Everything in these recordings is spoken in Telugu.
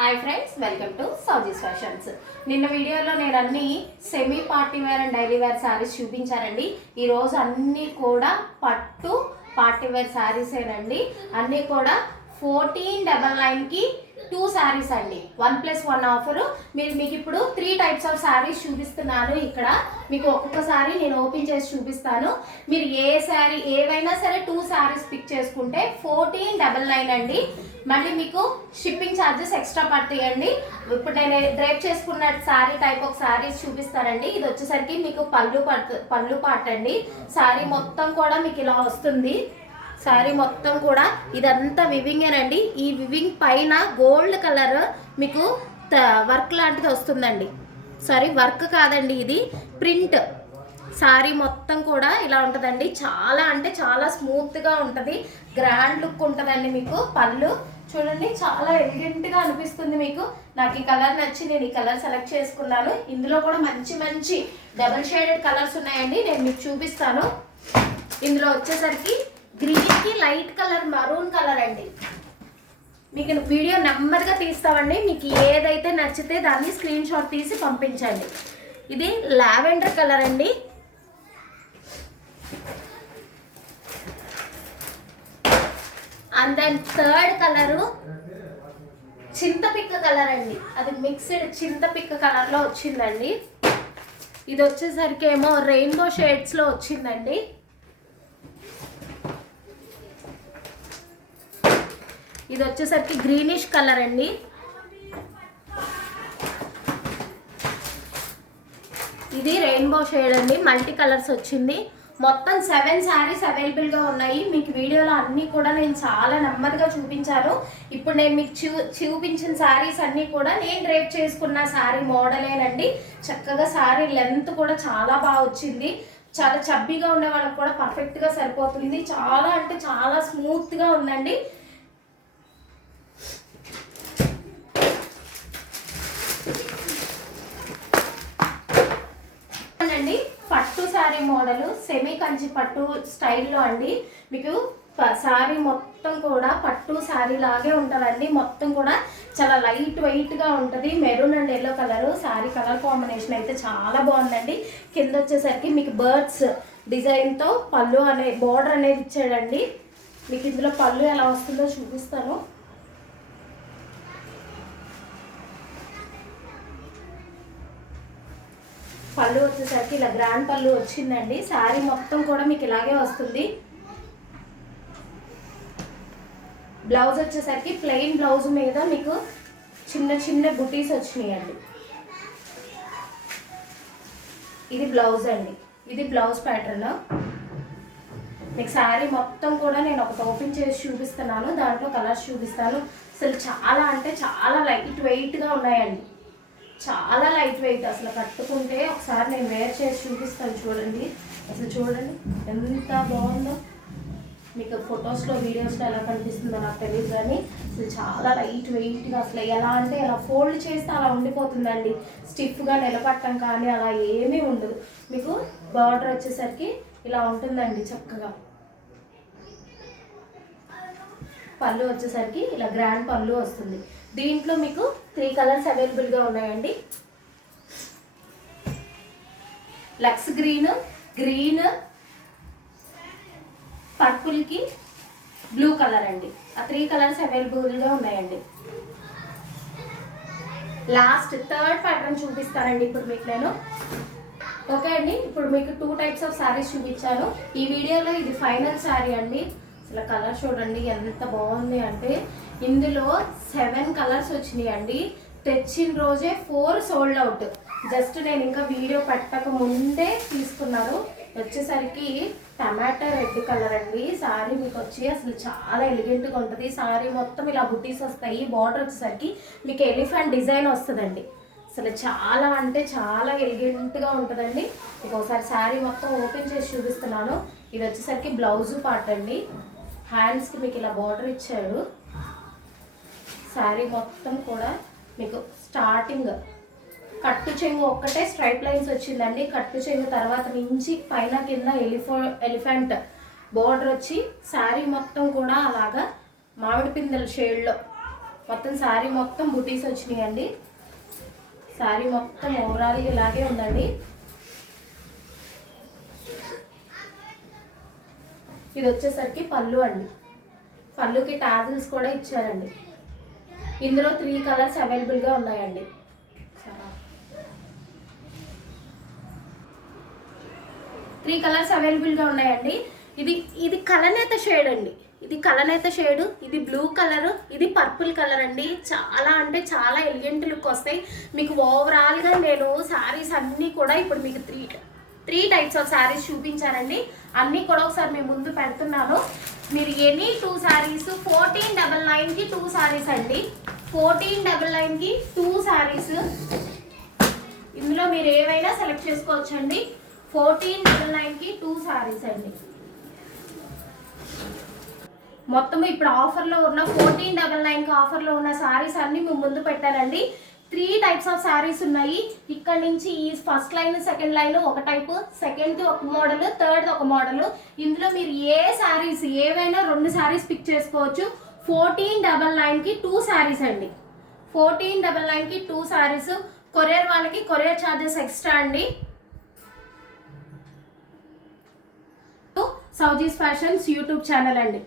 Hi friends, welcome to Souji's fashions. నిన్న వీడియోలో నేను అన్ని semi party wear and daily wear sarees చూపించానండి. ఈరోజు అన్నీ కూడా పట్టు పార్టీ వేర్ శారీసేనండి. అన్నీ కూడా 1499కి 2 శారీస్ అండి. 1+1 ఆఫరు. మీకు ఇప్పుడు 3 టైప్స్ ఆఫ్ శారీస్ చూపిస్తున్నాను. ఇక్కడ మీకు ఒక్కొక్క శారీ నేను ఓపెన్ చేసి చూపిస్తాను. మీరు ఏ శారీ ఏవైనా సరే 2 శారీస్ పిక్ చేసుకుంటే 1499 అండి. మళ్ళీ మీకు షిప్పింగ్ ఛార్జెస్ ఎక్స్ట్రా పడతాయండి. ఇప్పుడు నేను డ్రైప్ చేసుకున్న శారీ టైప్ ఆఫ్ శారీస్ చూపిస్తానండి. ఇది వచ్చేసరికి మీకు పళ్ళు పాట అండి. శారీ మొత్తం కూడా మీకు ఇలా వస్తుంది. శారీ మొత్తం కూడా ఇదంతా వివింగేనండి. ఈ వివింగ్ పైన గోల్డ్ కలర్ మీకు వర్క్ లాంటిది వస్తుందండి. సారీ, వర్క్ కాదండి, ఇది ప్రింట్. శారీ మొత్తం కూడా ఇలా ఉంటుందండి. చాలా అంటే చాలా స్మూత్గా ఉంటుంది. గ్రాండ్ లుక్ ఉంటుందండి. మీకు పళ్ళు చూడండి, చాలా ఎలిగెంట్గా అనిపిస్తుంది. మీకు నాకు ఈ కలర్ నచ్చి నేను ఈ కలర్ సెలెక్ట్ చేసుకున్నాను. ఇందులో కూడా మంచి మంచి డబుల్ షేడెడ్ కలర్స్ ఉన్నాయండి. నేను మీకు చూపిస్తాను. ఇందులో వచ్చేసరికి గ్రీన్కి లైట్ కలర్ మరూన్ కలర్ అండి. మీకు వీడియో నెమ్మదిగా తీస్తామండి. మీకు ఏదైతే నచ్చితే దాన్ని స్క్రీన్ షాట్ తీసి పంపించండి. ఇది లావెండర్ కలర్ అండి. అండ్ దెన్ థర్డ్ కలరు చింతపిక్క కలర్ అండి. అది మిక్స్డ్ చింతపిక్క కలర్లో వచ్చిందండి. ఇది వచ్చేసరికి ఏమో రెయిన్బో షేడ్స్లో వచ్చిందండి. ఇది వచ్చేసరికి గ్రీనిష్ కలర్ అండి. ఇది రెయిన్బో షేడ్ అండి. మల్టీ కలర్స్ వచ్చింది. మొత్తం 7 శారీస్ అవైలబుల్గా ఉన్నాయి. మీకు వీడియోలో అన్నీ కూడా నేను చాలా నెమ్మదిగా చూపించాను. ఇప్పుడు నేను మీకు చూపించిన శారీస్ అన్నీ కూడా నేను డ్రైప్ చేసుకున్న శారీ మోడలేనండి. చక్కగా శారీ లెంత్ కూడా చాలా బాగా వచ్చింది. చాలా చబ్బీగా ఉండే వాళ్ళకి కూడా పర్ఫెక్ట్గా సరిపోతుంది. చాలా అంటే చాలా స్మూత్గా ఉందండి. అండి పట్టు శారీ మోడల్ సెమీ కంచి పట్టు స్టైల్లో అండి. మీకు శారీ మొత్తం కూడా పట్టు శారీ లాగే ఉంటుందండి. మొత్తం కూడా చాలా లైట్ వెయిట్గా ఉంటుంది. Maroon and yellow colour sari colour combination అయితే చాలా బాగుందండి. కింద వచ్చేసరికి మీకు బర్డ్స్ డిజైన్తో పళ్ళు బోర్డర్ అనేది ఇచ్చాడండి. మీకు ఇందులో పళ్ళు ఎలా వస్తుందో చూపిస్తాను. పళ్ళు వచ్చేసరికి ఇలా గ్రాండ్ పళ్ళు వచ్చిందండి. శారీ మొత్తం కూడా మీకు ఇలాగే వస్తుంది. బ్లౌజ్ వచ్చేసరికి ప్లెయిన్ బ్లౌజ్ మీద మీకు చిన్న చిన్న బుటీస్ వచ్చినాయండి. ఇది బ్లౌజ్ అండి. ఇది బ్లౌజ్ ప్యాటర్న్. మీకు శారీ మొత్తం కూడా నేను ఒకటి ఓపెన్ చేసి చూపిస్తున్నాను. దాంట్లో కలర్స్ చూపిస్తాను. అసలు చాలా అంటే చాలా లైట్ వెయిట్గా ఉన్నాయండి. చాలా లైట్ వెయిట్. అసలు కట్టుకుంటే ఒకసారి నేను వేర్ చేసి చూపిస్తాను. చూడండి, అసలు చూడండి ఎంత బాగుందో. మీకు ఫొటోస్లో వీడియోస్లో ఎలా కనిపిస్తుందో నాకు తెలియదు, కానీ అసలు చాలా లైట్ వెయిట్గా అసలు ఎలా అంటే ఎలా ఫోల్డ్ చేస్తే అలా ఉండిపోతుందండి. స్టిఫ్గా నిలబట్టం కానీ అలా ఏమీ ఉండదు. మీకు బార్డర్ వచ్చేసరికి ఇలా ఉంటుందండి చక్కగా. పళ్ళు వచ్చేసరికి ఇలా గ్రాండ్ పళ్ళు వస్తుంది. దీంట్లో మీకు 3 కలర్స్ అవైలబుల్గా ఉన్నాయండి. లక్స్ గ్రీన్ పర్పుల్కి బ్లూ కలర్ అండి. ఆ 3 కలర్స్ అవైలబుల్గా ఉన్నాయండి. లాస్ట్ థర్డ్ ప్యాటర్న్ చూపిస్తానండి ఇప్పుడు మీకు నేను. ఓకే అండి, ఇప్పుడు మీకు 2 టైప్స్ ఆఫ్ శారీస్ చూపించాను. ఈ వీడియోలో ఇది ఫైనల్ శారీ అండి. అసలు కలర్ చూడండి ఎంత బాగుంది అంటే ఇందులో 7 కలర్స్ వచ్చినాయి అండి. తెచ్చిన రోజే 4 సోల్డ్ అవుట్. జస్ట్ నేను ఇంకా వీడియో పెట్టక ముందే తీసుకున్నారు. వచ్చేసరికి టమాటా రెడ్ కలర్ అండి. శారీ మీకు వచ్చి అసలు చాలా ఎలిగెంట్గా ఉంటుంది. శారీ మొత్తం ఇలా బుటీస్ వస్తాయి. బార్డర్ వచ్చేసరికి మీకు ఎలిఫెంట్ డిజైన్ వస్తుందండి. అసలు చాలా అంటే చాలా ఎలిగెంట్గా ఉంటుందండి. మీకు ఒకసారి శారీ మొత్తం ఓపెన్ చేసి చూపిస్తున్నాను. ఇది వచ్చేసరికి బ్లౌజు పార్ట్ అండి. హ్యాండ్స్కి మీకు ఇలా బార్డర్ ఇచ్చాడు. శారీ మొత్తం కూడా మీకు స్టార్టింగ్ కట్టు చెంగు ఒక్కటే స్ట్రైట్ లైన్స్ వచ్చిందండి. కట్టు చెంగు తర్వాత నుంచి పైన కింద ఎలిఫెంట్ బోర్డర్ వచ్చి శారీ మొత్తం కూడా అలాగా మామిడి పిందెల షేడ్లో మొత్తం శారీ మొత్తం బుటీస్ వచ్చినాయండి. శారీ మొత్తం ఓవరాల్ ఇలాగే ఉందండి. ఇది వచ్చేసరికి పళ్ళు అండి. పళ్ళుకి టాజిల్స్ కూడా ఇచ్చారండి. ఇందులో 3 కలర్స్ అవైలబుల్గా ఉన్నాయండి. 3 కలర్స్ అవైలబుల్గా ఉన్నాయండి. ఇది కలనేత షేడ్ అండి. ఇది కలనేత షేడ్, ఇది బ్లూ కలర్, ఇది పర్పుల్ కలర్ అండి. చాలా అంటే చాలా ఎలిగెంట్ లుక్ వస్తాయి మీకు. ఓవరాల్గా నేను శారీస్ అన్నీ కూడా ఇప్పుడు మీకు త్రీ టైప్స్ ఆఫ్ శారీస్ చూపించానండి. అన్నీ కూడా ఒకసారి మేము ముందు పెడుతున్నాను. మీరు ఎనీ 2 శారీస్ 1499కి 2 శారీస్ అండి. 1499కి 2 శారీస్. ఇందులో మీరు ఏవైనా సెలెక్ట్ చేసుకోవచ్చండి. 1499కి 2 శారీస్ అండి. మొత్తం ఇప్పుడు ఆఫర్లో ఉన్న 1499కి ఆఫర్లో ఉన్న శారీస్ అన్నీ మేము ముందు పెట్టానండి. 3 టైప్స్ ఆఫ్ శారీస్ ఉన్నాయి. ఇక్కడ నుంచి ఈ ఫస్ట్ లైన్, సెకండ్ లైన్ ఒక టైపు, సెకండ్ది ఒక మోడల్, థర్డ్ ఒక మోడల్. ఇందులో మీరు ఏ శారీస్ ఏవైనా 2 శారీస్ పిక్ చేసుకోవచ్చు. 1499కి 2 శారీస్ అండి. 1499కి 2 శారీస్. కొరియర్ వాళ్ళకి కొరియర్ ఛార్జెస్ ఎక్స్ట్రా అండి. సౌజీస్ ఫ్యాషన్స్ యూట్యూబ్ ఛానల్ అండి.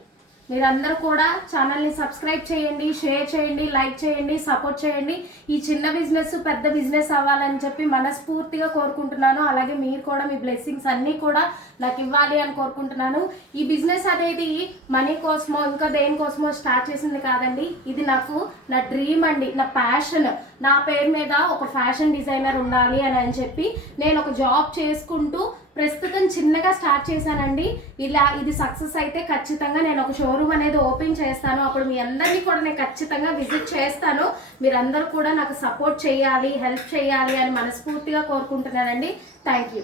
మీరందరూ కూడా ఛానల్ని సబ్స్క్రైబ్ చేయండి, షేర్ చేయండి, లైక్ చేయండి, సపోర్ట్ చేయండి. ఈ చిన్న బిజినెస్ పెద్ద బిజినెస్ అవ్వాలని చెప్పి మనస్ఫూర్తిగా కోరుకుంటున్నాను. అలాగే మీరు కూడా మీ బ్లెస్సింగ్స్ అన్నీ కూడా నాకు ఇవ్వాలి అని కోరుకుంటున్నాను. ఈ బిజినెస్ అనేది మనీ కోసమో ఇంకా దేనికోసమో స్టార్ట్ చేసింది కాదండి. ఇది నా డ్రీమ్ అండి, నా ప్యాషన్. నా పేరు మీద ఒక ఫ్యాషన్ డిజైనర్ ఉండాలి అని చెప్పి నేను ఒక జాబ్ చేసుకుంటూ ప్రస్తుతం చిన్నగా స్టార్ట్ చేశానండి. ఇది సక్సెస్ అయితే ఖచ్చితంగా నేను ఒక షోరూమ్ అనేది ఓపెన్ చేస్తాను. అప్పుడు మీ అందరినీ కూడా నేను ఖచ్చితంగా విజిట్ చేస్తాను. మీరందరూ కూడా నాకు సపోర్ట్ చేయాలి, హెల్ప్ చేయాలి అని మనస్ఫూర్తిగా కోరుకుంటున్నానండి. Thank you.